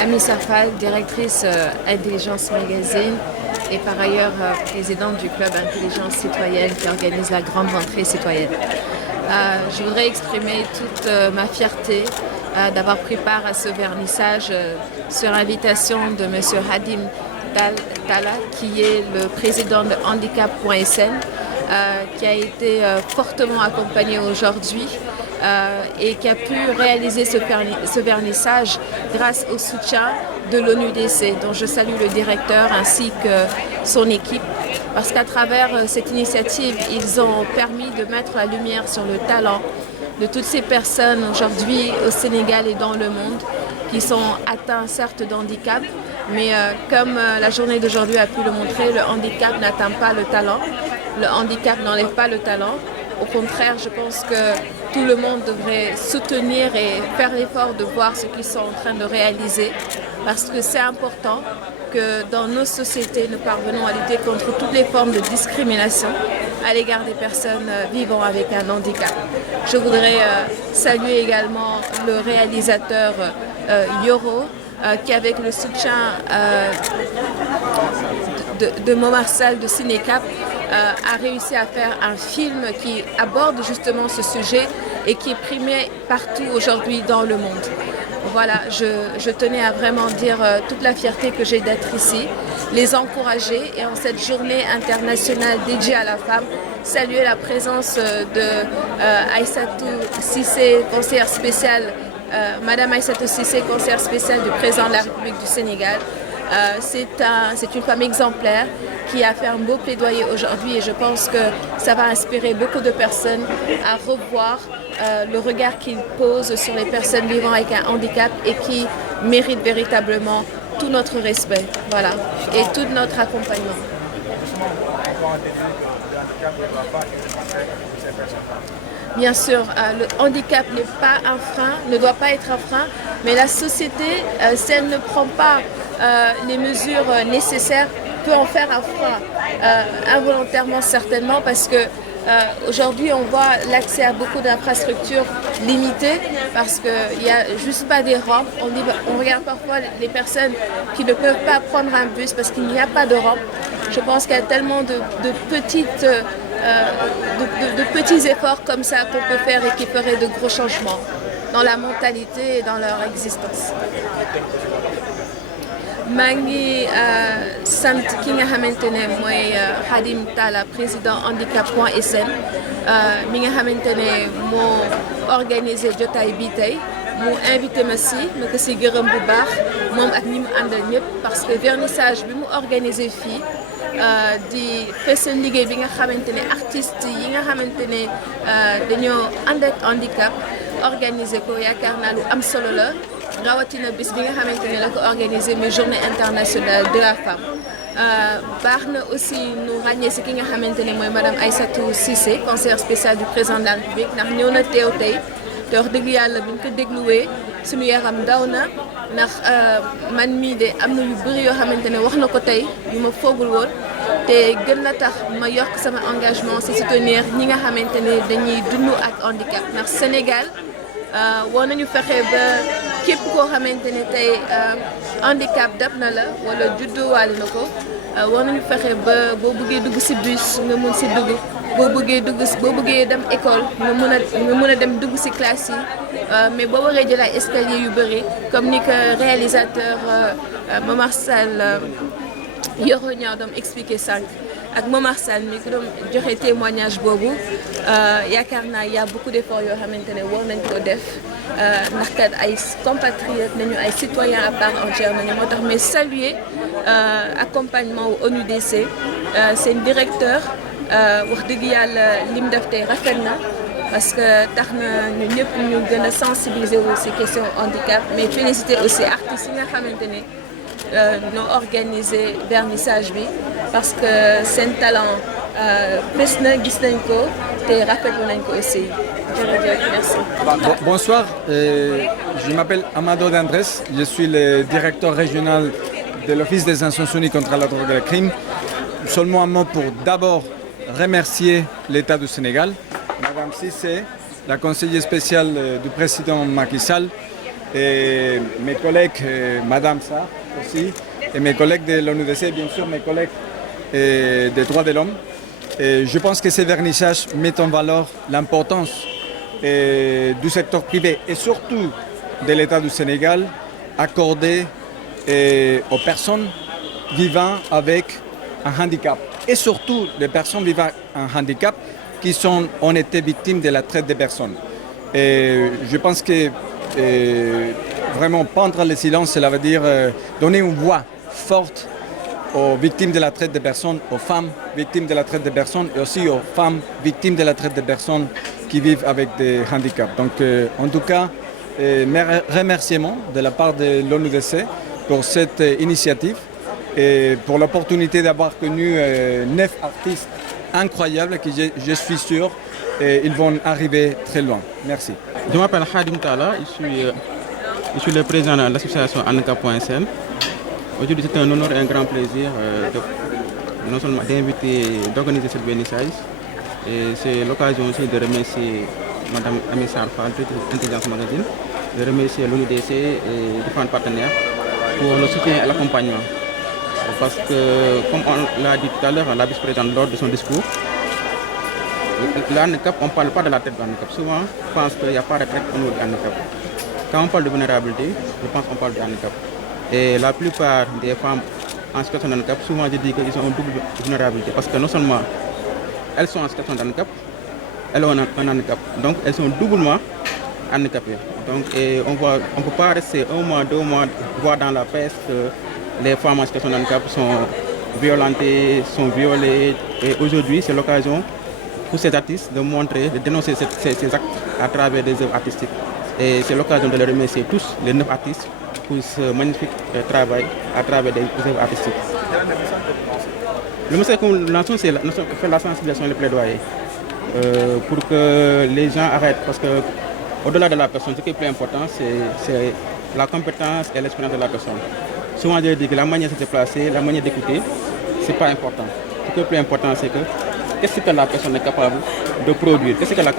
Amy Safal, directrice Intelligence Magazine et par ailleurs présidente du club Intelligence Citoyenne qui organise la grande rentrée citoyenne. Je voudrais exprimer toute ma fierté d'avoir pris part à ce vernissage sur invitation de M. Hadim Talla, qui est le président de handicap.sn, qui a été fortement accompagné aujourd'hui et qui a pu réaliser ce vernissage grâce au soutien de l'ONUDC, dont je salue le directeur ainsi que son équipe, parce qu'à travers cette initiative, ils ont permis de mettre la lumière sur le talent de toutes ces personnes aujourd'hui au Sénégal et dans le monde qui sont atteints certes d'handicap, mais comme la journée d'aujourd'hui a pu le montrer, le handicap n'atteint pas le talent, le handicap n'enlève pas le talent. Au contraire, je pense que tout le monde devrait soutenir et faire l'effort de voir ce qu'ils sont en train de réaliser, parce que c'est important que dans nos sociétés, nous parvenons à lutter contre toutes les formes de discrimination à l'égard des personnes vivant avec un handicap. Je voudrais saluer également le réalisateur Yoro, qui avec le soutien de Momar Sall de Cinécap a réussi à faire un film qui aborde justement ce sujet et qui est primé partout aujourd'hui dans le monde. Voilà, je tenais à vraiment dire toute la fierté que j'ai d'être ici, les encourager et en cette journée internationale dédiée à la femme, saluer la présence de Aïssatou Cissé, conseillère spéciale, Madame Aïssatou Cissé, conseillère spéciale du président de la République du Sénégal. C'est une femme exemplaire qui a fait un beau plaidoyer aujourd'hui et je pense que ça va inspirer beaucoup de personnes à revoir le regard qu'ils posent sur les personnes vivant avec un handicap et qui méritent véritablement tout notre respect, voilà, et tout notre accompagnement. Bien sûr, le handicap n'est pas un frein, ne doit pas être un frein, mais la société, si elle ne prend pas les mesures nécessaires, peut en faire un frein, involontairement certainement, parce que aujourd'hui on voit l'accès à beaucoup d'infrastructures limitées, parce qu'il n'y a juste pas des rampes. On regarde parfois les personnes qui ne peuvent pas prendre un bus parce qu'il n'y a pas de rampe. Je pense qu'il y a tellement de petits efforts comme ça qu'on peut faire et qui feraient de gros changements dans la mentalité et dans leur existence. maa ngi sant ki nga xamante ne mooy Hadim Talla, président handicap.sn mi nga xamante ne moo organisé jotaay bi tey mu invité ma si ma ko si gërëm bu baax moom ak ñi mu àndal ñëpp, parce que vernissage bi mu organisé fii di fësal liggéey bi nga xamante ne artistes yi nga xamante ne dañoo ànd ak handicap organisé ko, yaakaar naa lu am solo la. rawatina bis bi nga xamante ne la ko organisé muy journée internationale de la femme. baax na aussi nu ràññee si ki nga xamante ne mooy madame Aïssatou Cissé, conseillère spéciale du président de la République, ndax ñëw na teew tey te wax dëgg yàlla bu ñu ko dégluwee suñu yaram daw na, ndax man mii de am na yu bëri yoo xamante ne wax na ko tey yu ma foogul woon, te gën na tax ma yokk sama engagement si soutenir ñi nga xamante ne dañuy dund ak handicap, ndax Sénégal war nañu fexe ba képp koo xamante ne tey handicap dab na la wala judduwaale na ko, war nañu fexe ba boo bëggee dugg ci bus nga mun ci dugg, boo bëggee dem école nga mun a dem dugg ci classe yi, mais boo waree jël ay escalier yu bëri comme ni que réalisateur Momar Sall Yoro ñaaw doom expliqué sànq ak Momar Sall mi ku doon joxe témoignage boobu, yaakaar naa y a beaucoup d'efforts yoo xamante ne war nañ ko def, ndax kat ay compatriotes nañu, ay citoyens à part entière nañu, moo tax mais saluer accompagnement wu ONUDC, seen directeur wax dëgg yàlla lim def tey rafet na, parce que tax na ñu ñëpp ñu gën a sensibiliser wu ci question handicap, mais féliciter aussi artistes yi nga xamante ne ñoo organisé vernissage bi, parce que seen talent fës na, gis nañ ko te rafetlu nañ ko aussi. Merci. Bonsoir, je m'appelle Amado D'Andrés, je suis le directeur régional de l'Office des Nations Unies contre la drogue et le crime. Seulement un mot pour d'abord remercier l'État du Sénégal, Madame Cissé, la conseillère spéciale du président Macky Sall, et mes collègues, Madame Sarr aussi, et mes collègues de l'ONUDC, bien sûr, mes collègues des droits de l'homme. Et je pense que ces vernissages mettent en valeur l'importance du secteur privé et surtout de l'État du Sénégal accordé aux personnes vivant avec un handicap et surtout les personnes vivant avec un handicap qui ont été victimes de la traite des personnes. Et je pense que vraiment prendre le silence, cela veut dire donner une voix forte aux victimes de la traite des personnes, aux femmes victimes de la traite des personnes et aussi aux femmes victimes de la traite des personnes qui vivent avec des handicaps. Donc en tout cas, mes remerciements de la part de l'ONUDC pour cette initiative et pour l'opportunité d'avoir connu 9 artistes incroyables qui, je suis sûr, ils vont arriver très loin. Merci. Je m'appelle Khadim Tala, je suis le président de l'association handicap.sn. Aujourd'hui, c'est un honneur et un grand plaisir non seulement d'organiser cette vernissage, et c'est l'occasion aussi de remercier Mme Amy Sarfal, directrice d'Intelligence Magazine, de remercier l'ONUDC et différents partenaires pour le soutien et l'accompagnement. Parce que, comme on l'a dit tout à l'heure, la vice-présidente lors de son discours, le handicap, on ne parle pas de la traite du handicap. Souvent, je pense qu'il n'y a pas de traite au niveau du handicap. Quand on parle de vulnérabilité, je pense qu'on parle de handicap. Et la plupart des femmes en situation de handicap, souvent je dis qu'ils ont une double vulnérabilité. Parce que non seulement elles sont en situation de handicap, elles ont un handicap. Donc elles sont doublement handicapées. Donc on ne peut pas rester un mois, 2 mois, voir dans la presse que les femmes en situation de handicap sont violentées, sont violées. Et aujourd'hui, c'est l'occasion pour ces artistes de montrer, de dénoncer ces actes à travers des œuvres artistiques. Et c'est l'occasion de les remercier tous, les 9 artistes, pour ce magnifique travail à travers des œuvres artistiques. Le message que nous lançons, c'est faire la sensibilisation et le plaidoyer pour que les gens arrêtent. Parce qu'au-delà de la personne, ce qui est plus important, c'est la compétence et l'expérience de la personne. Souvent, je dis que la manière de se déplacer, la manière d'écouter, ce n'est pas important. Ce qui est plus important, c'est que qu'est-ce que la personne est capable de produire, qu'est-ce que la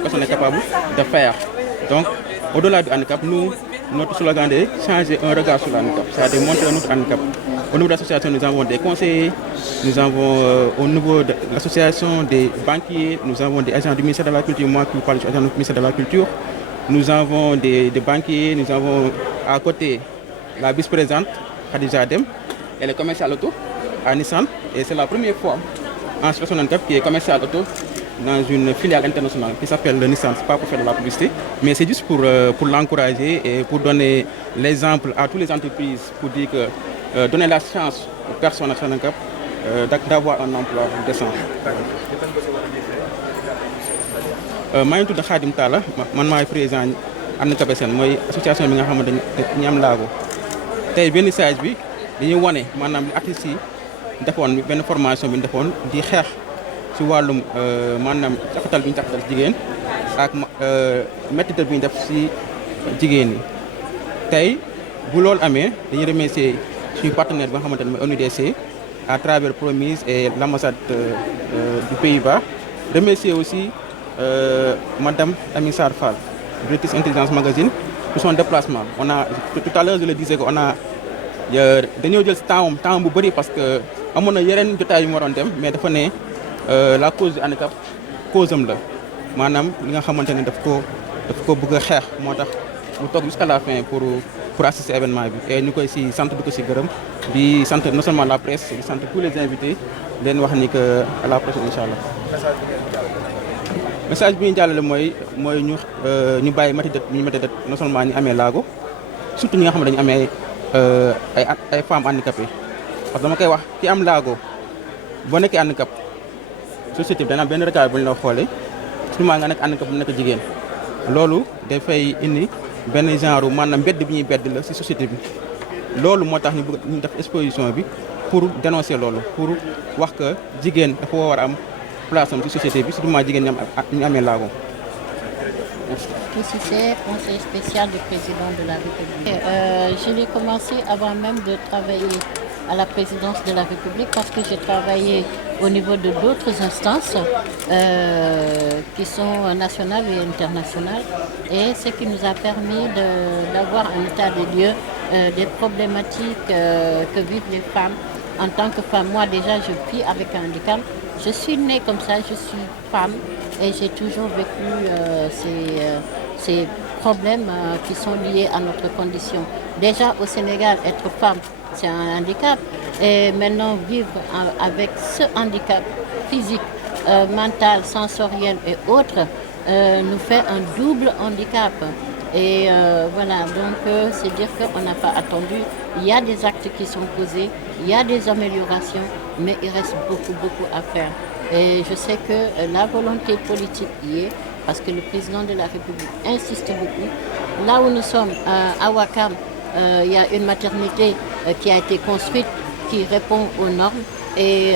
personne est capable de faire. Donc, au-delà du handicap, notre slogan est changer un regard sur le handicap, c'est-à-dire montrer notre handicap. Au niveau de l'association, nous avons des conseillers, nous avons au niveau de l'association des banquiers, nous avons des agents du ministère de la Culture, moi qui parle du agent du ministère de la Culture, nous avons des banquiers, nous avons à côté la vice-présidente Khadija Dem, elle est commerciale auto à Nissan et c'est la première fois en situation de handicap qui est commerciale auto dans une filiale internationale qui s'appelle le Nissan. Ce n'est pas pour faire de la publicité, mais c'est juste pour l'encourager et pour donner l'exemple à toutes les entreprises pour dire que donner la chance aux personnes en situation de handicap d'avoir un emploi décent. maa ngi tudd Khadim Talla man maay président handicapé Sen mooy association bi nga xamante ne ñu am laago tey vernissage bi dañuy wane maanaam artistes yi defoon benn formation bi ñu defoon di xeex ci wàllum maanaam capital bi ñu capital jigéen ak méttital bi ñu def ci jigéen ñi tey bu loolu amee dañuy remercier suñu partenaire bi nga xamante ne mooy ONUDC à travers Promise et l'ambassade du Pays-Bas. Remercier aussi Madame Amy Sarfal, directrice Intelligence Magazine, pour son déplacement. Tout à l'heure, je le disais qu'on a dañoo jël temps bu bëri parce que amoon na yeneen jotaay yu mu waroon dem mais dafa ne la cause du handicap cause am la maanaam li nga xamante ne daf ko bëgg a xeex moo tax mu toog jusqu'à la fin pour assister événement bi et ñu koy si sant di ko si gërëm di sant non seulement la presse di sant tous les invités leen wax ni que à la prochaine incha allah. message bi ñu jàllale mooy ñu bàyyi ñu métti non seulement ñu amee laago surtout ñi nga xam ne dañu amee ay femmes handicapées parce que dama koy wax ki am laago boo nekkee handicap société bi dana am benn regard bu ñu la xoolee surtout nga nekk handicap bu nekk jigéen loolu dafay indi benn genre maanaam mbedd bi ñuy bedd la ci société bi loolu moo tax ñu def exposition bi pour dénoncer loolu pour wax que jigéen dafa war a am place am ci société bi surtout jigéen ñu amee laago. Qui c'est conseiller spécial du président de la République. Je l'ai commencé avant même de travailler à la présidence de la République parce que j'ai travaillé au niveau de d'autres instances qui sont nationales et internationales et ce qui nous a permis d'avoir un état des lieux des problématiques que vivent les femmes. En tant que femme, moi déjà je vis avec un handicap. Je suis née comme ça, je suis femme et j'ai toujours vécu ces problèmes qui sont liés à notre condition. Déjà au Sénégal, être femme, c'est un handicap. Et maintenant, vivre avec ce handicap physique, mental, sensoriel et autres nous fait un double handicap. Et voilà, donc c'est dire qu'on n'a pas attendu. Il y a des actes qui sont posés, il y a des améliorations, mais il reste beaucoup à faire. Et je sais que la volonté politique y est, parce que le président de la République insiste beaucoup. Là où nous sommes, à Ouakam, il y a une maternité qui a été construite, qui répond aux normes. Et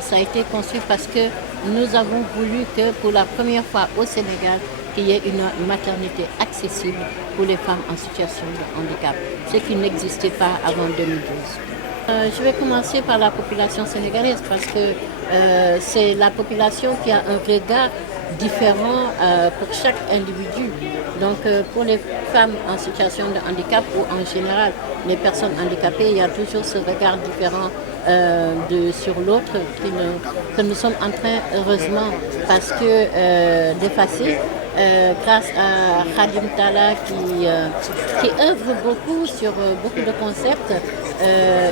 ça a été construit parce que nous avons voulu que pour la première fois au Sénégal, qu'il y ait une maternité accessible pour les femmes en situation de handicap, ce qui n'existait pas avant 2012. Je vais commencer par la population sénégalaise parce que c'est la population qui a un regard différent pour chaque individu. Donc pour les femmes en situation de handicap ou en général les personnes handicapées, il y a toujours ce regard différent sur l'autre que nous sommes en train, heureusement, parce que d'effacer grâce à Khadim Talla qui œuvre beaucoup sur beaucoup de concepts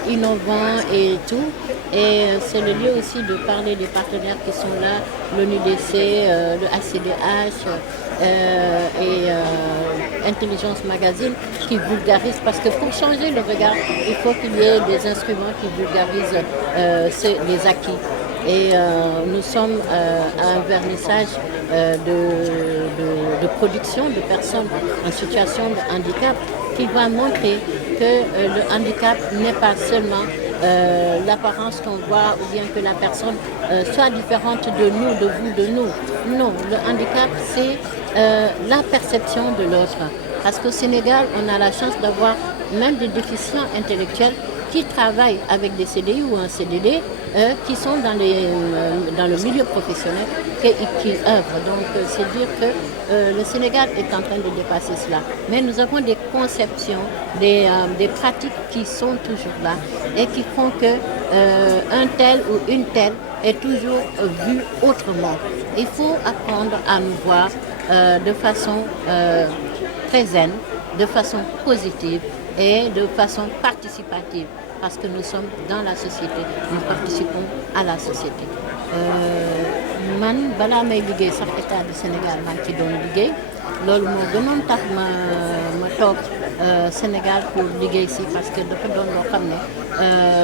innovants et tout. Et c'est le lieu aussi de parler des partenaires qui sont là, l'ONUDC, le ACDH et Intelligence Magazine qui vulgarisent, parce que pour changer le regard, il faut qu'il y ait des instruments qui vulgarisent les acquis. Et nous sommes à un vernissage de production de personnes en situation de handicap qui va montrer que le handicap n'est pas seulement l'apparence qu'on voit ou bien que la personne soit différente de nous, de vous, de nous. Non, le handicap, c'est la perception de l'autre. Parce qu'au Sénégal, on a la chance d'avoir même des déficients intellectuels qui travaillent avec des CDI ou un CDD, qui sont dans le milieu professionnel, qui œuvrent. Donc c'est dire que le Sénégal est en train de dépasser cela. Mais nous avons des conceptions, des pratiques qui sont toujours là et qui font que un tel ou une telle est toujours vu autrement. Il faut apprendre à nous voir de façon très zen, de façon positive et de façon participative. Parce que nous sommes dans la société, nous participons à la société. Man balaa may liggéey sax état du Sénégal maa ngi ci doon liggéey loolu moo gënoon tax ma toog Sénégal pour liggéey si parce que dafa doon loo xam ne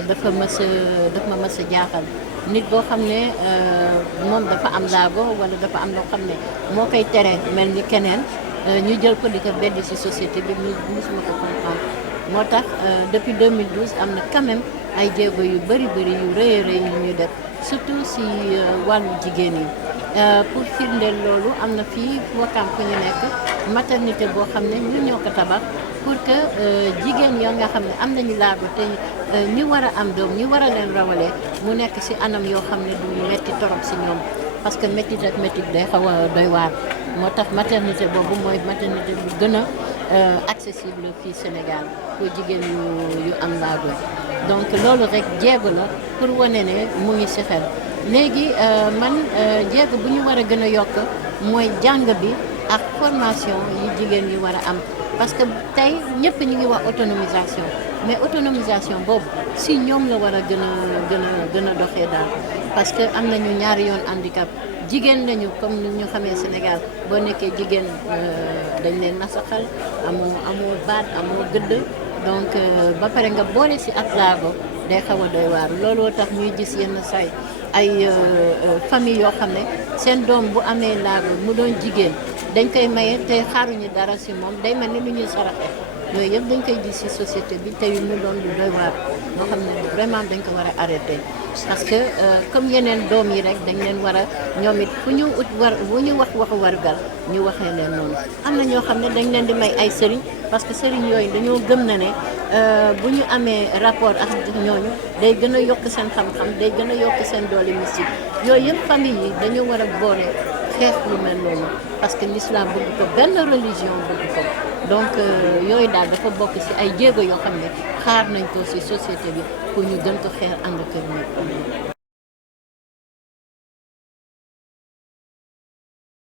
dafa ma mës a jaaxal nit boo xam ne moom dafa am laago wala dafa am loo xam ne moo koy tere mel ni keneen ñu jël ko di ko beddi si société bi musuma ko comprendre. moo tax depuis 2012 am na quand même ay jéego yu bëri yu rëy yu ñuy def surtout si wàllu jigéen yi pour firndeel loolu am na fii Ouakam fu ñu nekk maternité boo xam ne ñu ñoo ko tabax pour que jigéen yoo nga xam ne am nañu laago te ñi war a am doom ñi war a leen rawalee mu nekk si anam yoo xam ne du metti torop si ñoom parce que métit ak métit day xaw a doy waar moo tax maternité boobu mooy maternité bu gën a accessible fii Sénégal pour jigéen yu am laago donc loolu rek jéego la pour wane ne mu ngi si xel léegi man jéego bu ñu war a gën a yokk mooy jàng bi ak formation yi jigéen yi war a am parce que tey ñëpp ñu ngi wax autonomisation mais autonomisation boobu si ñoom la war a gën a doxee daal parce que am nañu ñaari yoon handicap jigéen lañu comme ni ñu xamee Sénégal boo nekkee jigéen dañ leen nasaxal amoo baat amoo gëdd donc ba pare nga boole si ak laago day xaw a doy waar looloo tax ñuy gis yenn say ay famille yoo xam ne seen doom bu amee laago mu doon jigéen dañ koy maye te xaaruñu dara si moom day mel ni lu ñuy saraxe yooyu yëpp dañ koy gis si société bi te yu mu doon lu doy waar moo xam ne vraiment dañ ko war a arrêter parce que comme yeneen doom yi rek dañ leen war a ñoom it fu ñu wax waxu warugal ñu waxee leen noonu am na ñoo xam ne dañ leen di may ay sëriñ parce que sëriñ yooyu dañoo gëm na ne bu ñu amee rapport ak ñooñu day gën a yokk seen xam-xam day gën a yokk seen doole mystique yooyu yëpp famille yi dañu war a boole xeex lu mel noonu parce que l'islam bëgg ko benn religion bëgg ko donc yooyu daal dafa bokk ci ay jéego yoo xam ne xaar nañ ko ci société bi pour ñu gën ko xeex ànd kër ñi